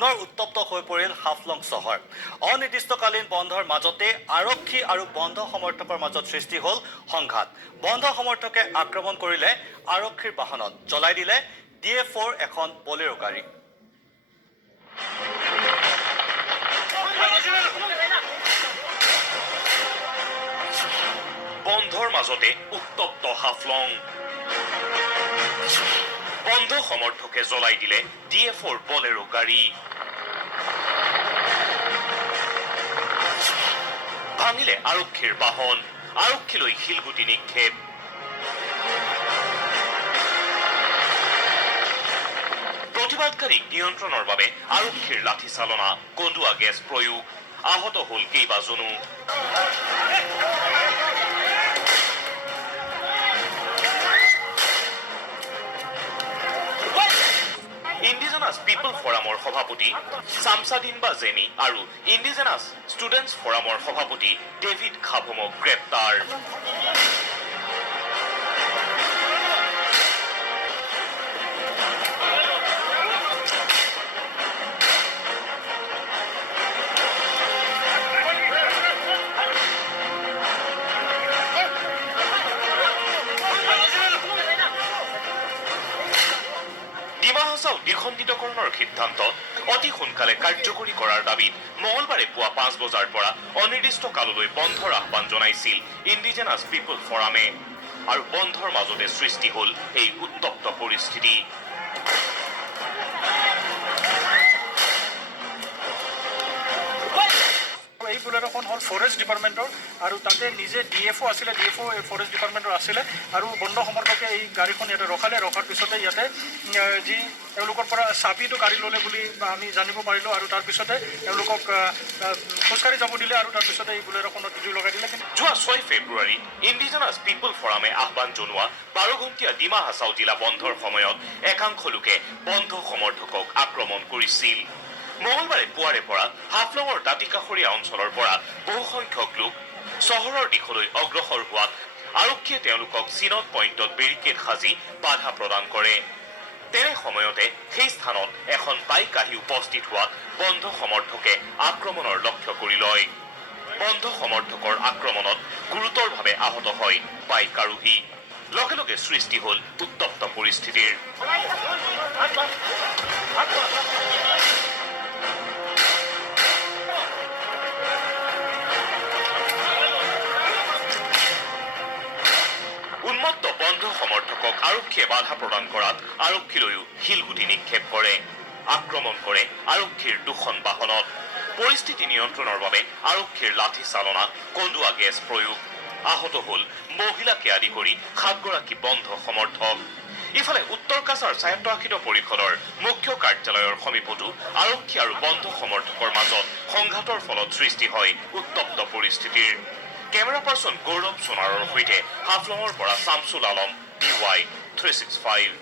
পুনৰ উত্তপ্ত হৈ পৰিল হাফলং চহৰ। অনিৰ্দিষ্টকালীন বন্ধৰ মাজতে আৰক্ষী আৰু বন্ধ সমৰ্থকৰ মাজত সৃষ্টি হ'ল সংঘাত। বন্ধ সমৰ্থকে আক্ৰমণ কৰিলে আৰক্ষীৰ বাহনত, জ্বলাই দিলে DF4 এখন বলেৰো গাড়ী। বন্ধৰ মাজতে উত্তপ্ত হাফলং। বন্ধ সমৰ্থকে জ্বলাই দিলে DF4 বলেৰো গাড়ী। ভাঙিলে আৰক্ষীৰ বাহন, আৰক্ষীলৈ শিলগুটি নিক্ষেপ। প্ৰতিবাদকাৰীক নিয়ন্ত্ৰণৰ বাবে আৰক্ষীৰ লাঠিচালনা, কন্দুৱা গেছ প্ৰয়োগ। আহত হ'ল কেইবাজনো। ইণ্ডিজেনাছ পিপল ফৰামৰ সভাপতি শামছাদিন বা জেনি আৰু ইণ্ডিজেনাছ ষ্টুডেণ্টছ ফৰামৰ সভাপতি ডেভিড খাভমক গ্ৰেপ্তাৰ। ডিমা হাছাও দ্বিখণ্ডিতকৰণৰ সিদ্ধান্ত অতি সোনকালে কাৰ্যকৰী কৰাৰ দাবীত মঙলবাৰে পুৱা 5 বজাৰ পৰা অনিৰ্দিষ্ট কাললৈ বন্ধৰ আহ্বান জনাইছিল ইণ্ডিজেনাছ পিপল ফৰামে। আৰু বন্ধৰ মাজতে সৃষ্টি হ'ল এই উত্তপ্ত পৰিস্থিতি। এই বুলেৰোখন হ'ল ফৰেষ্ট ডিপাৰ্টমেণ্টৰ আৰু তাতে নিজে DFO আছিলে, DFO ফৰেষ্ট ডিপাৰ্টমেণ্টৰ আছিলে আৰু বন্ধ সমৰ্থকে এই গাড়ীখন ইয়াতে ৰখাৰ পিছতে ইয়াতে যি এওঁলোকৰ পৰা চাবিটো কাঢ়ি ল'লে বুলি আমি জানিব পাৰিলোঁ আৰু তাৰপিছতে এওঁলোকক খোজকাঢ়ি যাব দিলে আৰু তাৰপিছতে এই বুলেৰোখনত জুই লগাই দিলে। যোৱা 6 ফেব্ৰুৱাৰীত ইণ্ডিজেনাছ পিপল ফৰামে আহ্বান জনোৱা 12 ঘণ্টীয়া ডিমা হাছাও জিলা বন্ধৰ সময়ত একাংশ লোকে বন্ধ সমৰ্থকক আক্ৰমণ কৰিছিল। মঙলবাৰে পুৱাৰে পৰা হাফলঙৰ দাঁতিকাষৰীয়া অঞ্চলৰ পৰা বহুসংখ্যক লোক চহৰৰ দিশলৈ অগ্ৰসৰ হোৱাত আৰক্ষীয়ে তেওঁলোকক চিনত পইণ্টত বেৰিকেড সাজি বাধা প্ৰদান কৰে। তেনে সময়তে সেই স্থানত এখন বাইক আহি উপস্থিত হোৱাত বন্ধ সমৰ্থকে আক্ৰমণৰ লক্ষ্য কৰি লয়। বন্ধ সমৰ্থকৰ আক্ৰমণত গুৰুতৰভাৱে আহত হয় বাইক আৰোহী। লগে লগে সৃষ্টি হ'ল উত্তপ্ত পৰিস্থিতিৰ। উন্মত্ত বন্ধ সমৰ্থকক আৰক্ষীয়ে বাধা প্ৰদান কৰাত আৰক্ষীলৈও শিলগুটি নিক্ষেপ কৰে। আক্ৰমণ কৰে আৰক্ষীৰ 2খন বাহনত। পৰিস্থিতি নিয়ন্ত্ৰণৰ বাবে আৰক্ষীৰ লাঠি চালনা, কন্দুৱা গেছ প্ৰয়োগ। আহত হ'ল মহিলাকে আদি কৰি 7 গৰাকী বন্ধ সমৰ্থক। ইফালে উত্তৰ কাছাৰ স্বায়ত্তশাসিত পৰিষদৰ মুখ্য কাৰ্যালয়ৰ সমীপতো আৰক্ষী আৰু বন্ধ সমৰ্থকৰ মাজত সংঘাতৰ ফলত সৃষ্টি হয় উত্তপ্ত পৰিস্থিতিৰ। কেমেৰা পাৰ্চন গৌৰৱ সোণাৰৰ সৈতে হাফলঙৰ পৰা শামছুল আলম, DY 365।